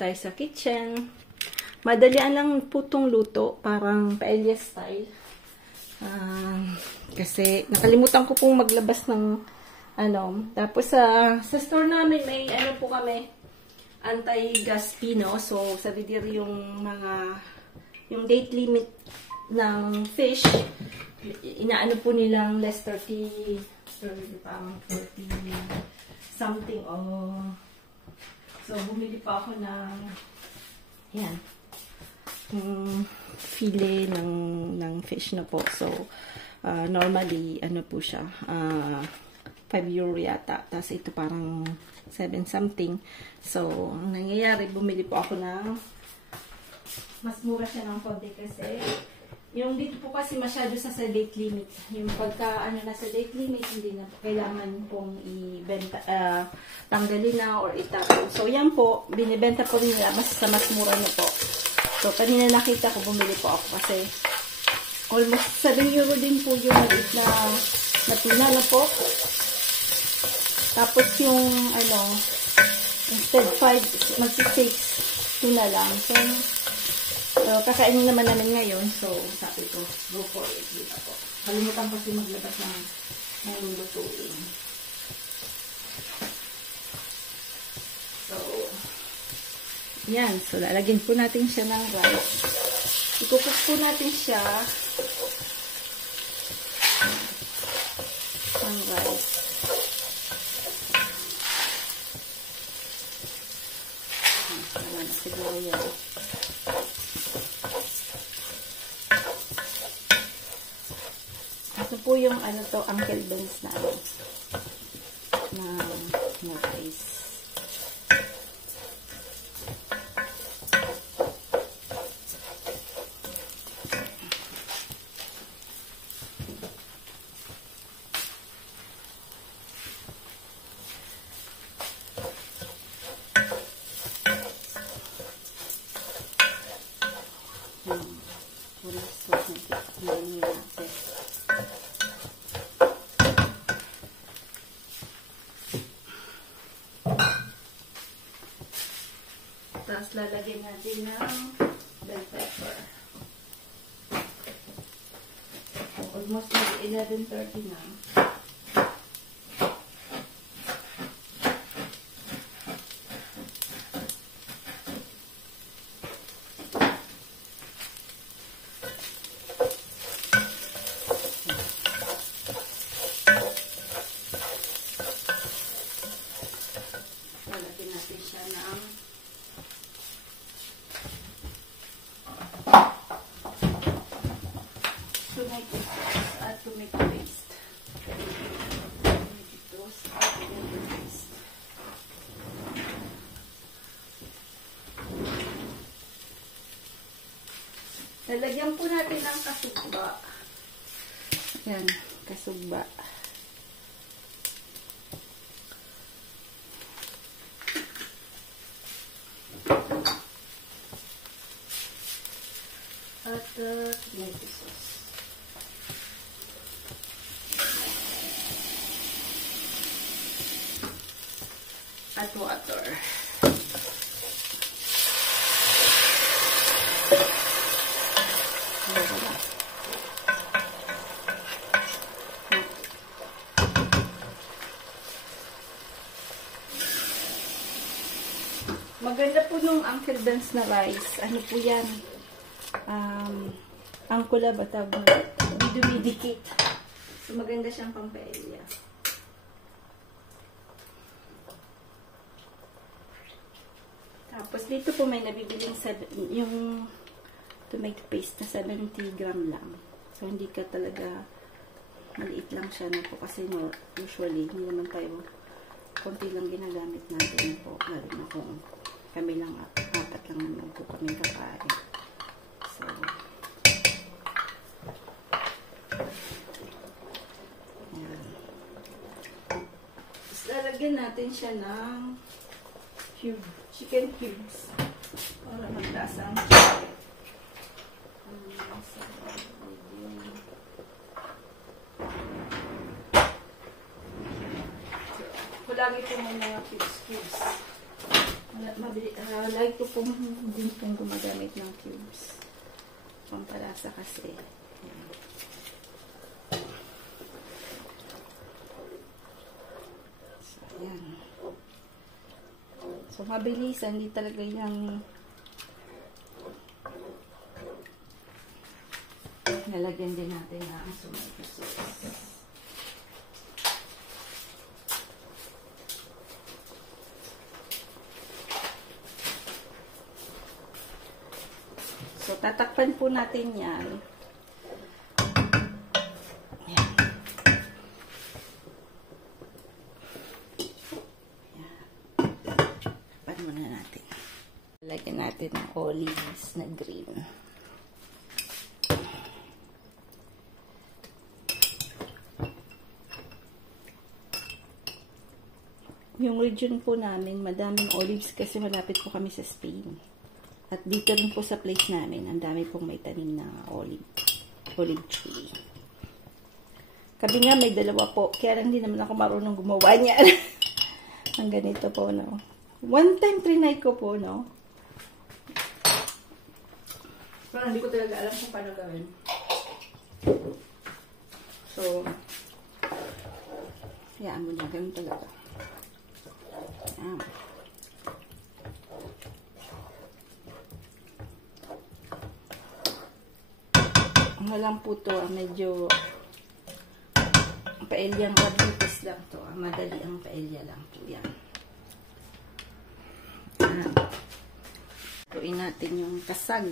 tayo sa kitchen. Madalian lang po itong luto. Parang paella style. Kasi nakalimutan ko pong maglabas ng Tapos sa store namin may po kami, anti-gas pino. So sa didir yung date limit ng fish, inaano po nilang less 30 something. So bumili pa ako ng file ng fish na po. So normally po siya, 5 euro yata. Tapos ito parang 7 something. So, ang nangyayari, bumili po ako ng mas mura siya ng konti kasi yung dito po kasi masyado sa date limit. Yung pagka na sa date limit, hindi na kailangan pong ibenta, tanggalin na or itapon. So, yan po, binibenta po nila mas mura na po. So, kanina nakita ko, bumili po ako kasi almost 7 euro din po yung maliit na tuna na po. Tapos yung instead 5, magsi-6 tuna lang. So, kakainin naman namin ngayon. So, sabi ko, go for it. Dito po. Kalimutan kasi maglabas ng lulutuin. So, yan. So, lalagyan po natin siya ng rice. Ikukook po natin siya ng rice. Siguro yan. Ito po yung Uncle Ben's na rice. Tapos lalagyan natin ng bell pepper. Almost 11:30 na. Lalagyan natin siya ng tomato sauce at tomato paste. Lalagyan po natin ng kasugba. Yan, kasugba. At tomato sauce. At water. Maganda po yung Uncle Ben's na rice. Ano po yan? Angkula ba tawag? Dumidikit. So, maganda siyang pang paella. Tapos, dito po may nabibiling yung tomato paste na 70 gram lang. So, hindi ka talaga maliit lang siya na po kasi usually, hindi naman tayo konti lang ginagamit natin po. Lalo na kung kami lang, apat lang naman po kami kakain. So, yan. Tapos, lalagyan natin siya ng chicken cubes para magtasa ang chicken. Lagi po may mga cubes. Lagi ko pong din pong gumagamit ng cubes. Pampalasa kasi. Ayan. So, ayan. So, mabilis. Hindi talaga yung nalagyan din natin ng tomato sauce. So, tatakpan po natin yan. Ayan. Tatakpan muna natin. Lagyan natin ng olives na green. Yung region po namin, madaming olives kasi malapit po kami sa Spain. At dito rin po sa place namin, ang dami pong may tanim na olive tree. Kami nga may dalawa po, kaya lang hindi naman ako marunong gumawa niyan. Ang ganito po, no. One time, trinay ko po, no. Pero hindi ko talaga alam kung paano gawin. So, hayaan mo na, ganun talaga. Ayan. Ano lang po to, medyo paelyang rabitis lang to. Madali ang paelya lang po yan. Tuin natin yung kasag.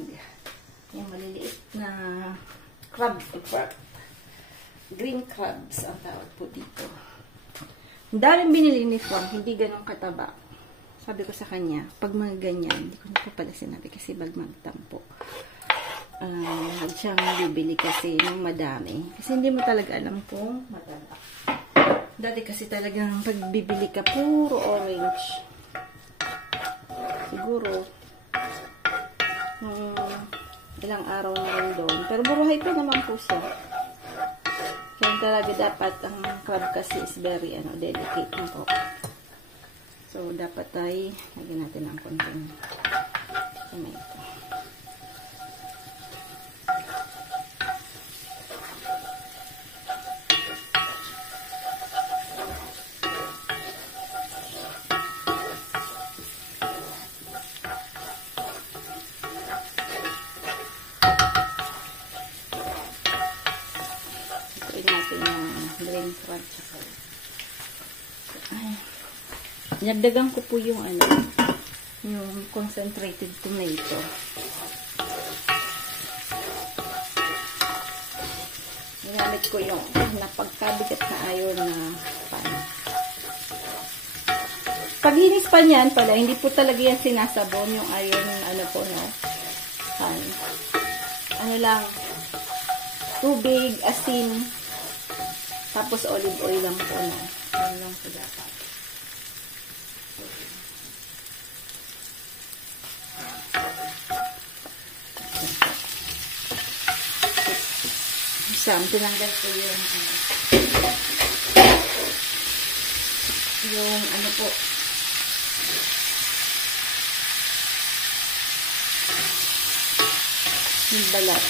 Yung maliliit na crab. Green crabs ang tawag po dito. Ang daming binili ni Frank, hindi ganun kataba. Sabi ko sa kanya, pag mga ganyan, hindi ko na po pala sinabi kasi magtampo. Siyang bibili kasi ng madami. Kasi hindi mo talaga alam kung matala. Dati kasi talagang pagbibili ka, puro orange. Siguro, ilang araw na rin doon. Pero buruhay pa naman po siya. Kaya talaga dapat, ang crab kasi is very delicate na po. So, dapat ay lagyan natin ng konting tomato. Green crab tsaka. Nagdagan ko po yung yung concentrated tomato. Ginamit ko yung napagkabigat na iron na pan. Paghinis pa niyan pala, hindi po talaga yan sinasabon yung iron po no. Pan. Lang, tubig, asin, tapos olive oil lang po na. Ano lang po dapat. Tinanggal ko yung po yung balat.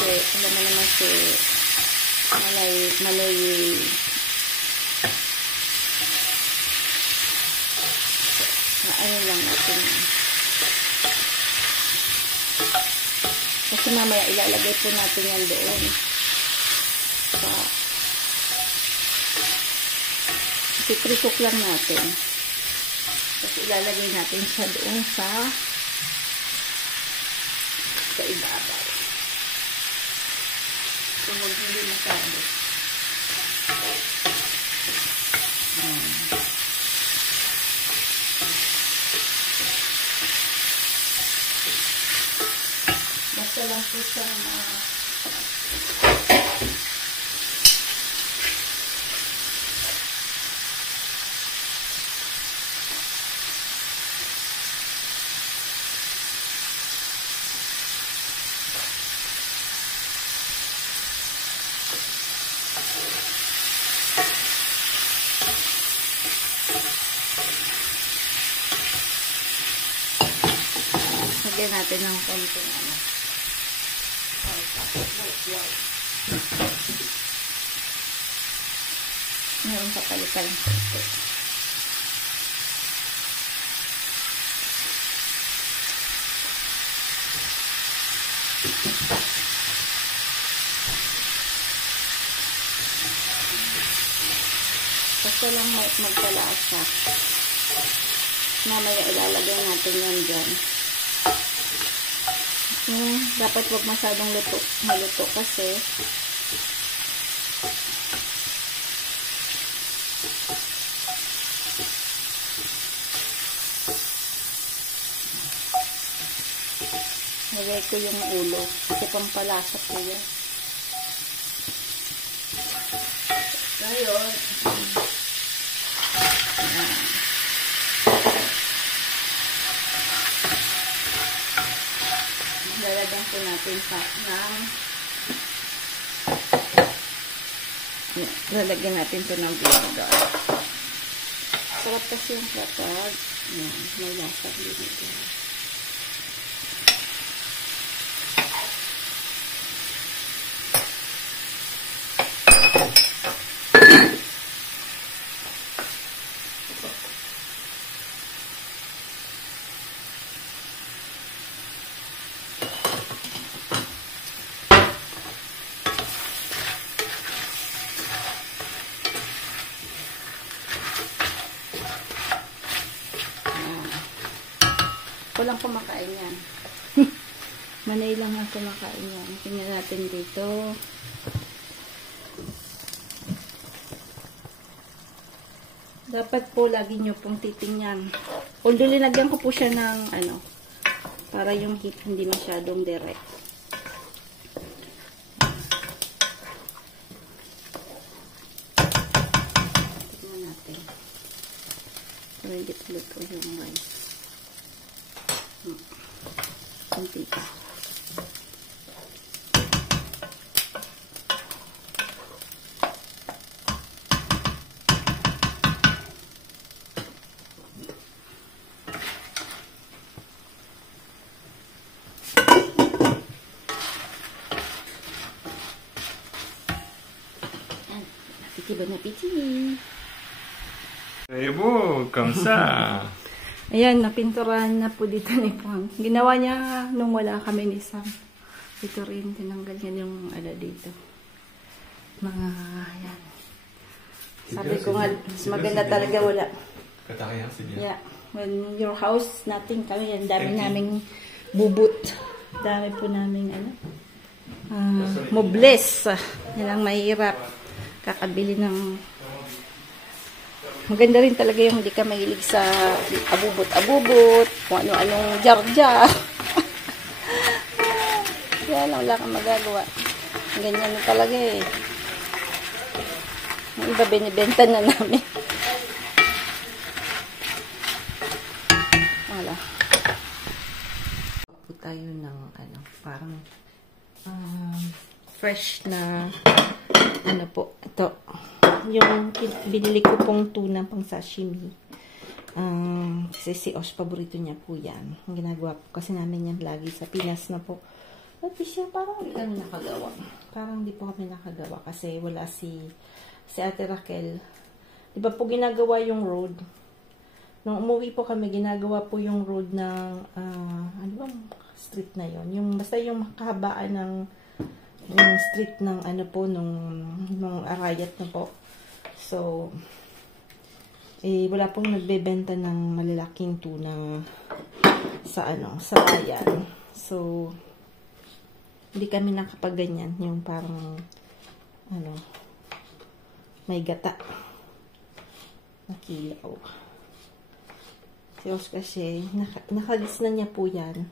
Kasi alam mo naman si malay ayun lang natin. Kasi mamaya ilalagay po natin yan doon. Kasi pre-cook lang natin. Tapos ilalagay natin siya doon sa ibabaw. So, huwag hindi masyado. Basta lang po siya Lagyan natin ng konting ano. Meron pa palitan. Kasi lang magpalaasa. Mamaya ilalagay natin yan dyan. Dapat wag masyadong maluto kasi lagay ko yung ulo kasi pampalasa po yan. Ngayon lalagyan po natin lalagyan natin ito ng vinegar. Sarap kasi yung kapag may lasang vinegar. Ako lang kumakain yan. Manay lang ang kumakain yan. Tingnan natin dito. Dapat po lagi nyo pong titingnan. Although linagyan ko po siya ng ano, para yung heat hindi masyadong direct. Tingnan natin. Para hindi luto yung rice. Kunti pa. Bon appétit! Beau, comme ça! Ayan, napinturahan na po dito ni Pang. Ginawa niya nung wala kami ni Sam. Ito rin, tinanggal niya yung ala dito. Mga, ayan. Sabi ko nga, mas maganda talaga wala. Yeah. When your house, nothing kami. Ang dami naming bubut. Dami po naming, ano, mobles. Yan ang mahirap. Kakabili ng maganda rin talaga yung hindi ka mahilig sa abubot-abubot, kung ano-anong jar-jar. Kaya lang, wala kang magagawa. Ganyan na talaga eh. Yung iba binibenta na namin. Wala. Po tayo ng ano, parang fresh na ano po, ito yung binili ko pong tuna pang sashimi. Kasi si Osh, paborito niya po yan. Ang ginagawa po kasi namin yan lagi sa Pinas na po. At siya parang hindi kami nakagawa. Parang hindi po kami nakagawa kasi wala si Ate Raquel. Diba po ginagawa yung road? Nung umuwi po kami, ginagawa po yung road ng ano bang street na yon? Yung basta yung makahabaan ng yung street ng ano po nung Arayat na po. So wala pong nagbebenta ng malalaking tuna sa sa bayan. So hindi kami nakapaganyan yung parang ano may gata na kilaw. Kasi nakalis na niya po yan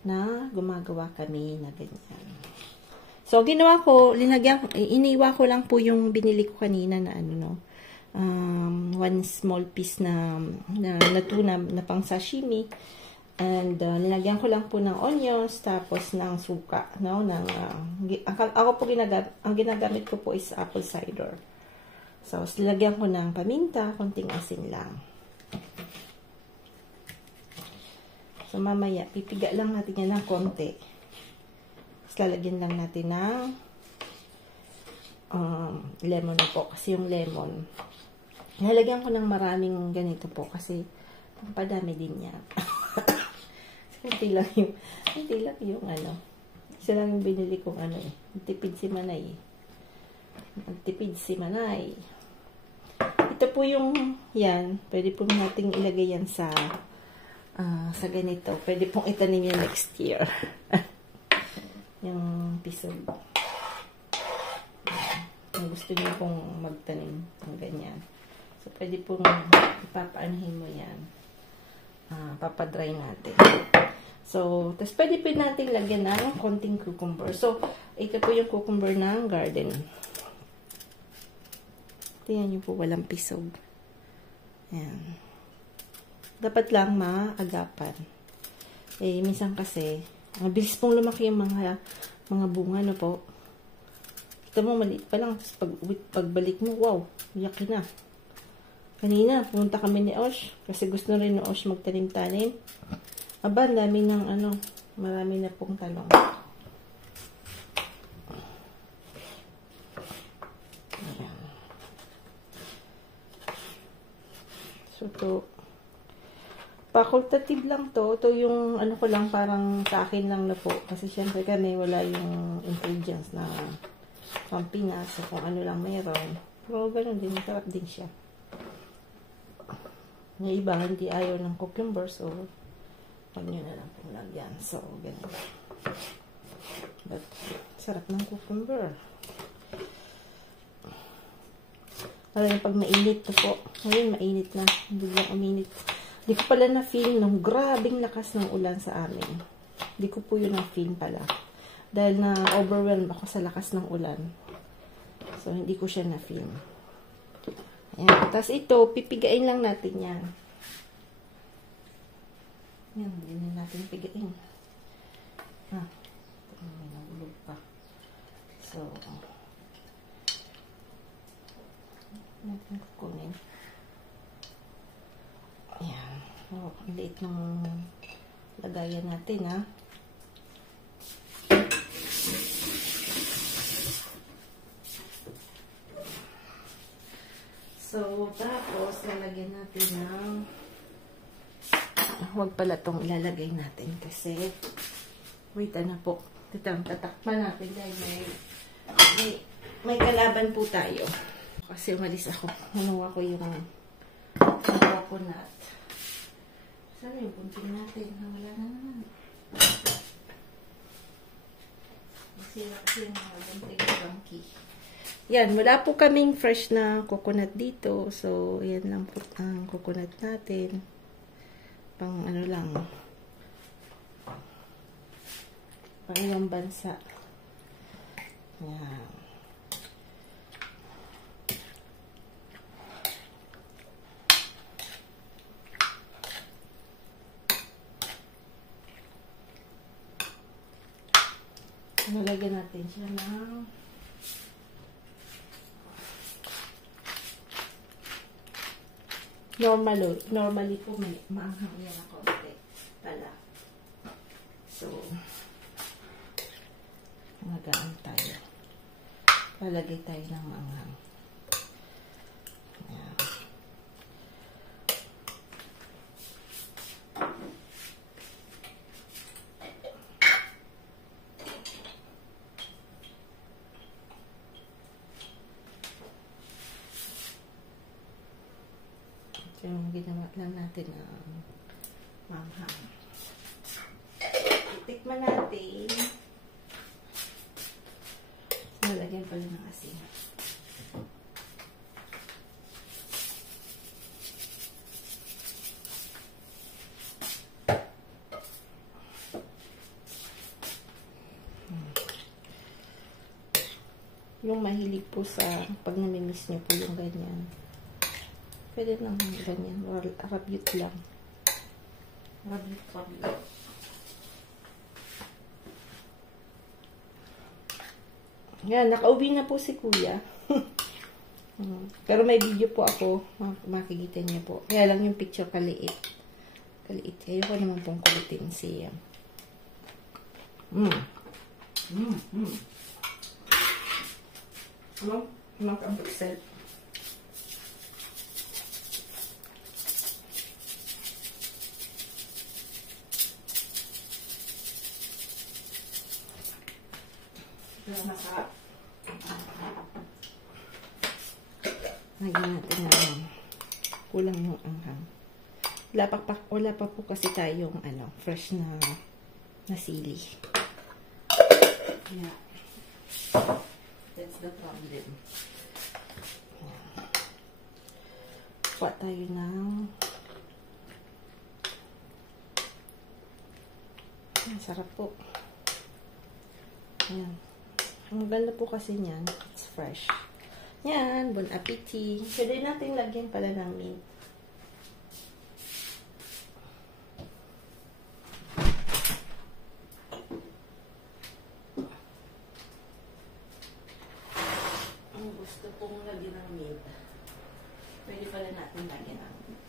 na gumagawa kami na ganyan. So, ginawa ko, iniwa ko lang po yung binili ko kanina na one small piece na tuna na pang sashimi. And, linagyan ko lang po ng onions, tapos ng suka, no? Ako po ang ginagamit ko po is apple cider. So, linagyan ko ng paminta, konting asin lang. So, mamaya, pipiga lang natin yan ng konti. Tapos, lalagyan lang natin ng lemon na po. Kasi yung lemon, nalagyan ko ng maraming ganito po. Kasi, padami din yan. Hindi lang yung ano. Isa lang yung binili kong ano eh. Tipid si Manay. Tipid si Manay. Ito po yung, yan. Pwede po nating ilagay yan sa ganito. Pwede pong itanim yan next year. Yung pisog. Kung gusto niyo pong magtanim ng ganyan. So, pwede pong ipapaanhin mo yan. Papadry natin. So, tapos pwede po natin lagyan ng konting cucumber. So, ito po yung cucumber ng garden. Tingnan nyo po, walang pisog. Ayan. Dapat lang maagapan. Eh, minsan kasi, mabilis pong lumaki yung mga bunga, no po. Kita mo, maliit pa lang. Pagbalik mo, wow, yaki na. Kanina, pumunta kami ni Osh. Kasi gusto rin ni Osh magtanim-tanim. Aba, dami ng marami na pong talong. Ayan. So, to, facultative lang to. Ito yung, ko lang, parang sa akin lang na po. Kasi syempre kami, wala yung ingredients na Pampinas. So, kung ano lang mayroon. Pero, ganun din. Sarap din siya. Yung iba, hindi ayaw ng cucumber. So, huwag nyo na lang pong lagyan. So, ganun. But, sarap ng cucumber. Alam pag mainit na po. Ngayon, mainit na. Hindi lang uminit. Hindi ko pala na-feel nung grabing lakas ng ulan sa amin. Hindi ko po yun na-feel pala. Dahil na-overwhelm ako sa lakas ng ulan. So, hindi ko siya na-feel. Ayan. Tapos ito, pipigain lang natin yan. Yan, hindi na natin pigain. Ito, may nagulog pa. So, natin kukunin. Ayan. Oh, ang liit ng lagayan natin, ha. So, tapos, lalagyan natin ng huwag pala itong ilalagay natin kasi wait na po. Tatakpan natin dahil may kalaban po tayo. Kasi umalis ako. Nanuwa ko yung coconut. Saan yung punting natin? Wala na naman. Masira kasi yung mga bunting-bunky. Yan, wala po kaming fresh na coconut dito. So, yan lang po ang coconut natin. Pang ano lang. Pang ibang bansa. Yan. Nalagyan natin siya ng normally po may maanghang yan ako pala. So, magaan tayo. Palagay tayo ng maanghang. Ayan. Yung ginawa lang natin ang manghang. Tikman natin. Nalagyan pala ng asin. Yung mahilig po sa pag namimiss nyo po yung ganyan. Pwede lang ganyan. Rabyut lang. Rabyut. Yan, nakauwi na po si Kuya. Pero may video po ako. Makikita niyo po. Kaya lang yung picture kaliit. Kaliit. Ayoko naman pong kulitin siya. Ano? Mag-abusel. Lagyan natin na kulang yung anghang. Wala pa po kasi tayong fresh na sili. Yeah. That's the problem. Kuha tayo ng sarap po. Ayan. Ang ganda po kasi niyan. It's fresh. Yan. Bon appetit. Pwede natin lagyan pala ng mint. Ang gusto pong lagyan ng mint. Pwede pala natin lagyan ng mint.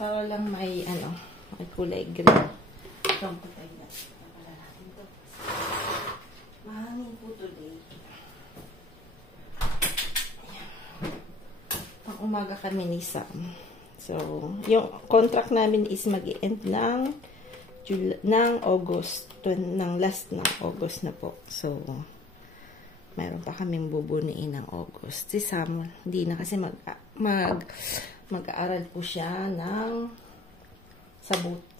Para lang may may kulay green. Ito ang patay na. Pala natin ito. Mahangin po today. Pang umaga kami ni Sam. So, yung contract namin is mag-i-end ng August. Ng last ng August na po. So, mayroon pa kaming bubuniin ng August. Si Sam, hindi na kasi mag-aaral po siya ng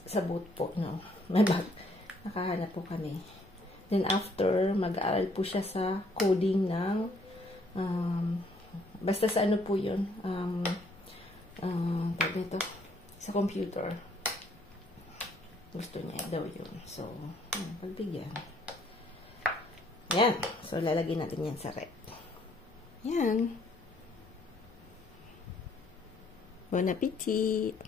sabot po, no? May bag. Nakahanap po kami. Then after, mag-aaral po siya sa coding ng basta sa ano po yun, ito, sa computer. Gusto niya daw yun. So, pagbigyan. Yan. So, lalagyan natin yan sa rep. Yan. Bon appetit!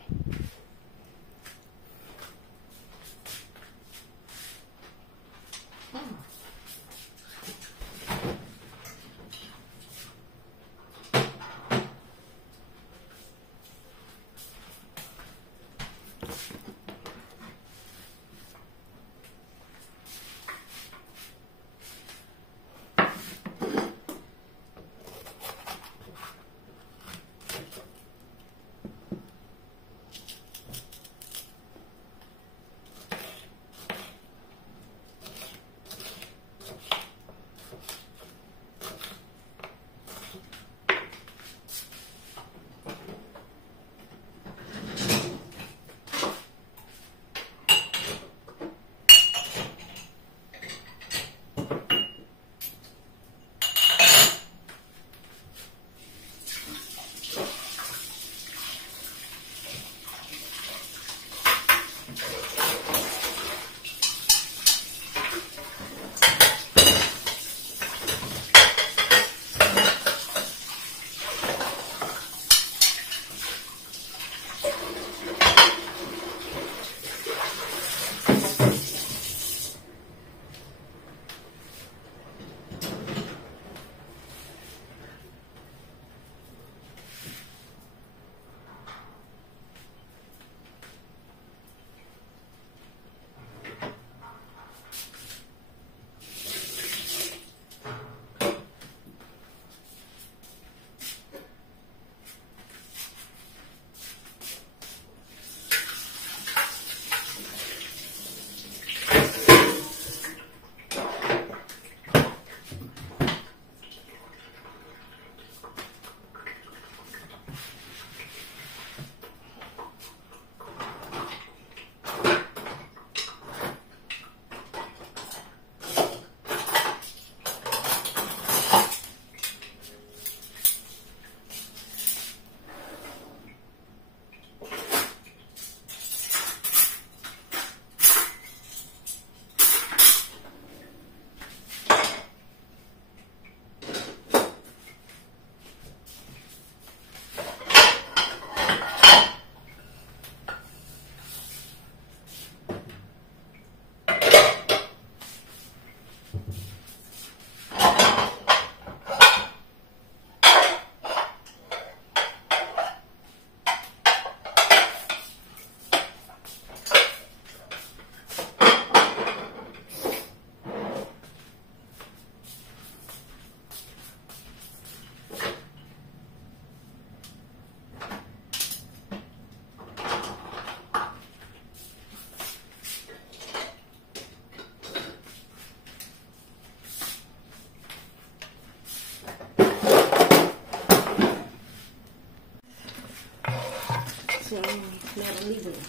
olive oil.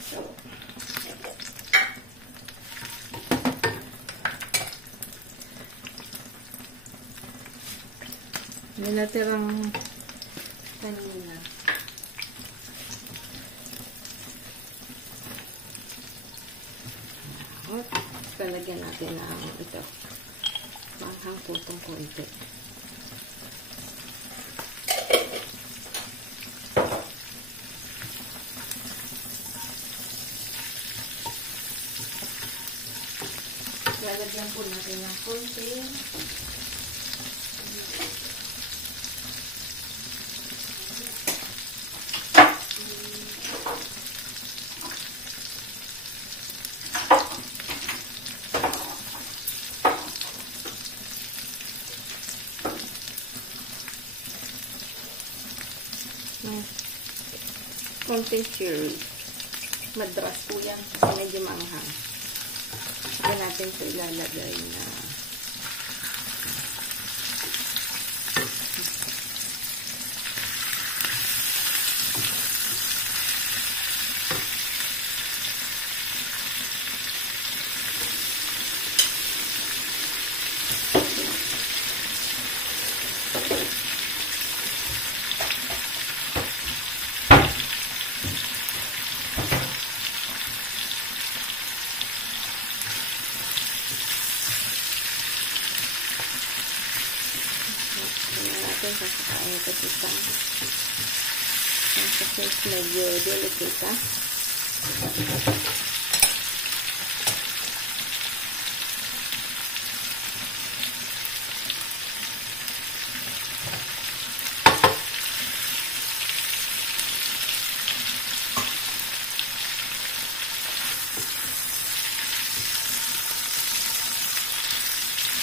So, may natirang kanina. Palagyan natin ng ito. Manghang putong konti. Lalagyan po natin ng konti. Konting chili. Madras po yan kasi medyo manghang. Saka natin ito ilalagay na natin sasakain ito isang kasi medyo delicate ha.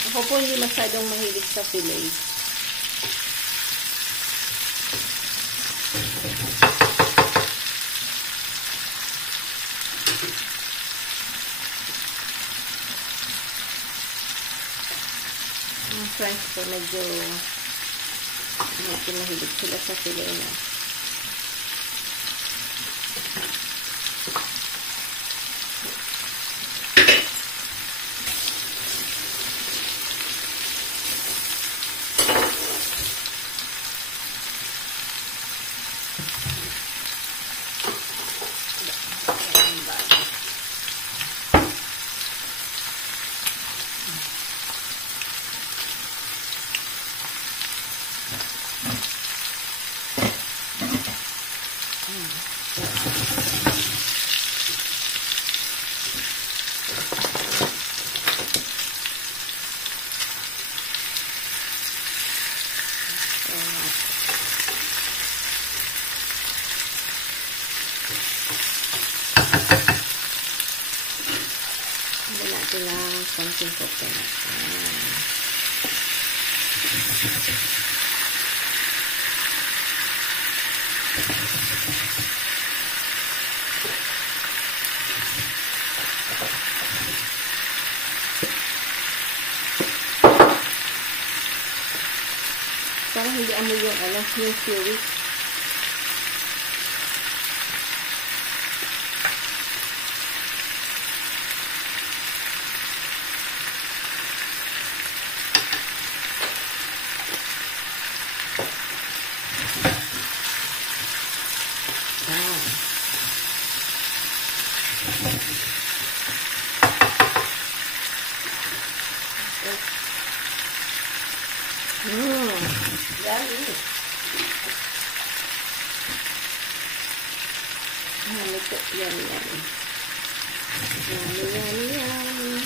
Ako po hindi masyadong mahilig sa fillet. Ang French po medyo mahilig sila sa fillet na. Natin ng konting coconut. Parang hindi amoy yung yung series. Yummy. Yummy, yummy. Yummy, yummy, yummy.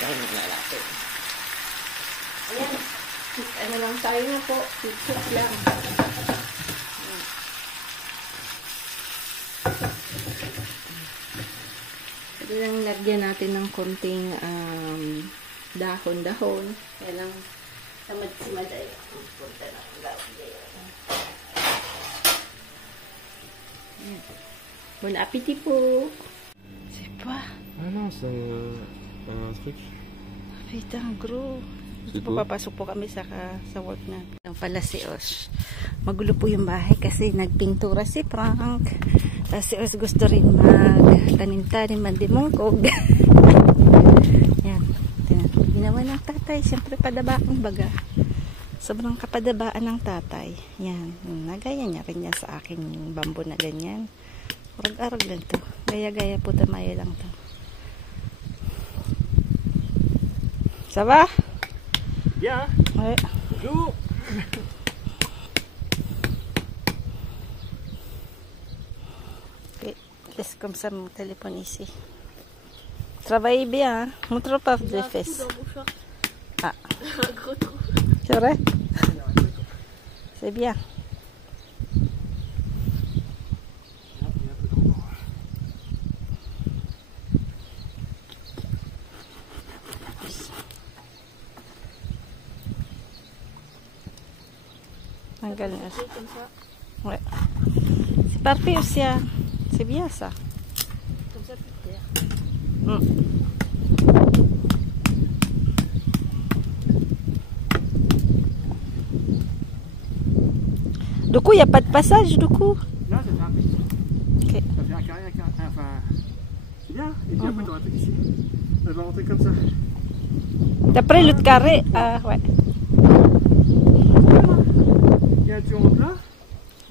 Kain na natin. Ayan. Ano lang tayo na po. Soup lang. Ito lang lagyan natin ng konting dahon-dahon. Kaya lang tamad-simad ay punta ng lagyan. Bon appétit po! C'est pas? Ah non, c'est un truc. Wait lang, Gro. Papasok po kami sa work namin. Ang pala si Osh. Magulo po yung bahay kasi nagpintura si Frank. Tapos si Osh gusto rin magtanim-tanim, mandimungkog. Yan. Ginawa ng tatay. Siyempre padabaan baga. Sobrang kapadabaan ng tatay. Yan. Nagaya niya rin yan sa aking bambo na ganyan. Arag-arag lang to. Gaya-gaya po tamaya lang to. Ça va? Bien. Ouais. Bonjour. Okay. Laisse comme ça mon téléphone ici. Travaillez bien, hein? Montre pas les fesses. Ah. Un gros trou. C'est vrai? C'est bien. Tanggal na siya. Comme ça. Ouais. C'est parfait aussi, hein? C'est bien ça. Comme ça, plus clair. Du coup, il n'y a pas de passage, du coup? Là, ça fait un petit. Ok. Ça fait un carré, enfin. C'est bien. Et puis après, tu rentres ici. Elle va rentrer comme ça. D'après l'autre carré, ah ouais. Tu rentres là.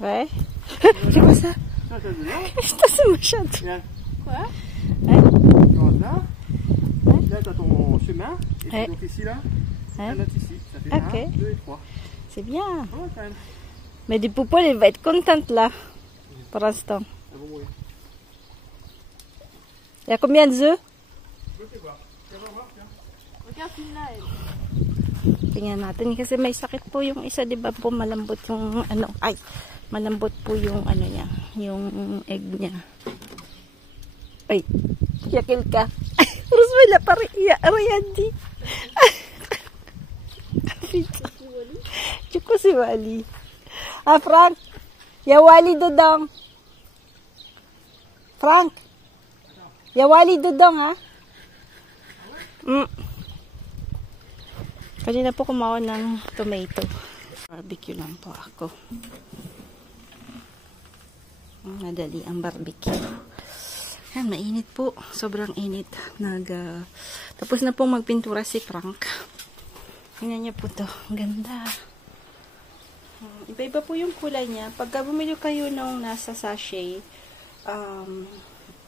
Ouais. C'est quoi ça? Ça, ça dedans. Ça, c'est mon chat. Viens. Quoi? Ouais. Tu rentres là. Là, tu as ton chemin. Et Ouais. donc ici, là. Ouais. La note ici. Ça fait Ok. 1, 2 et 3. C'est bien. Ouais, quand même. Mais du poupou, elle va être contente là. Pour l'instant. Ça va mourir. Il y a combien d'œufs? Je sais voir. Tu vas voir, tiens. Regarde une là, elle. Tingnan natin kasi may sakit po yung isa, 'di ba po, malambot yung ano, ay, malambot po yung ano niya, yung egg niya. Ay, yakil ka. Terus wala pa rin iya, Ariandi. Chuko si Wali. Ah, Frank. Ya Wali dodong. Frank. Ya Wali dodong, ha? Kanina po kumawa ng tomato. Barbecue lang po ako. Madali ang barbecue. Yan, mainit po. Sobrang init. Tapos na po magpintura si Frank. Tingnan niyo po to. Ang ganda. Iba-iba po yung kulay niya. Pagka bumili kayo nung nasa sachet,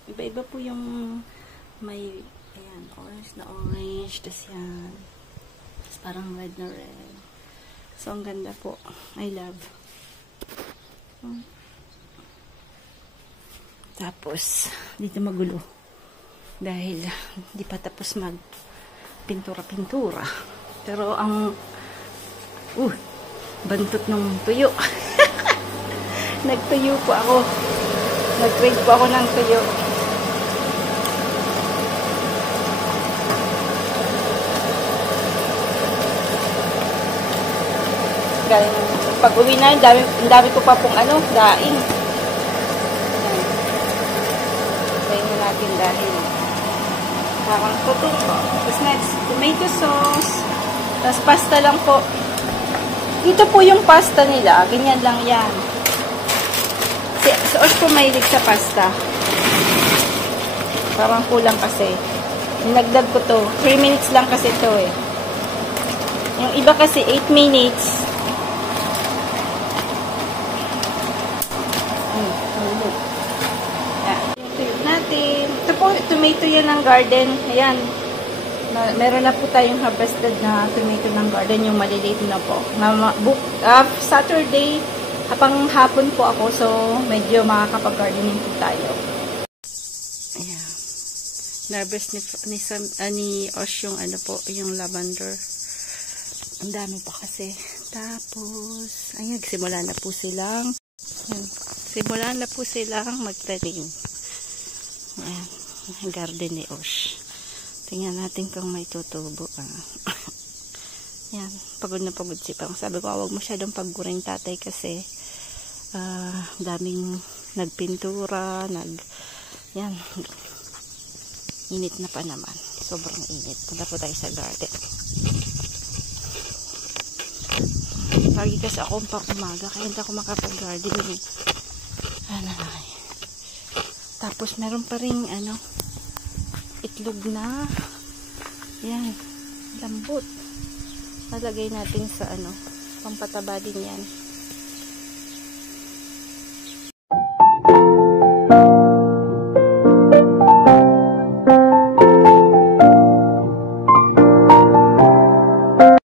iba-iba po yung may, ayan, orange na orange. Tapos yan. Parang red na red. So, ang ganda po. I love. Tapos, dito magulo. Dahil, di pa tapos mag-pintura-pintura. Pero, ang bantot ng tuyo. Nagtuyo po ako. Nag-trade po ako ng tuyo. Galing pag-uwi na, ang dami ko pa pong daing. Daing na natin dahil parang tutong po. Tapos next, tomato sauce. Tapos pasta lang po. Ito po yung pasta nila. Ganyan lang yan. Si Osh po mahilig sa pasta. Parang kulang kasi. Nagdag ko to. 3 minutes lang kasi to eh. Yung iba kasi 8 minutes. Natin. Ito po, tomato yan ng garden. Ayan. Meron na po tayong harvested na tomato ng garden. Yung maliliit na po. Saturday, hapang hapon po ako. So, medyo makakapag-gardening po tayo. Ayan. Harvest ni Osh yung yung lavender. Ang dami pa kasi. Tapos, ayan, simula na po silang magtanim. Ayan, garden ni Osh. Tingnan natin kung may tutubo. Yan, pagod na pagod si Pang. Sabi ko, huwag masyadong pagguring tatay kasi daming nagpintura, yan. Init na pa naman. Sobrang init. Punta po tayo sa garden. Lagi kasi akong pang umaga kaya hindi ako makapag-gardening. Tapos meron pa ring itlog na. Yan. Lambot. Nalagay natin sa pampataba din yan.